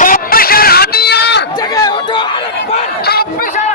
চব্বিশের হাতিয়ার! জেগে ওঠো চব্বিশের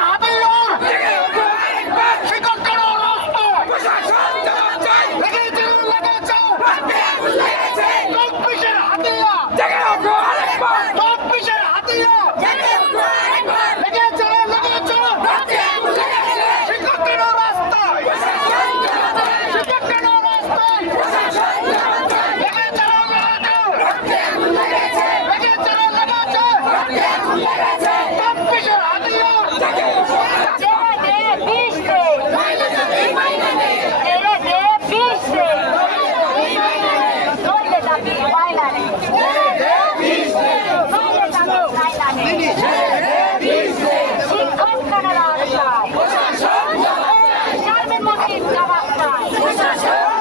প্রশাসন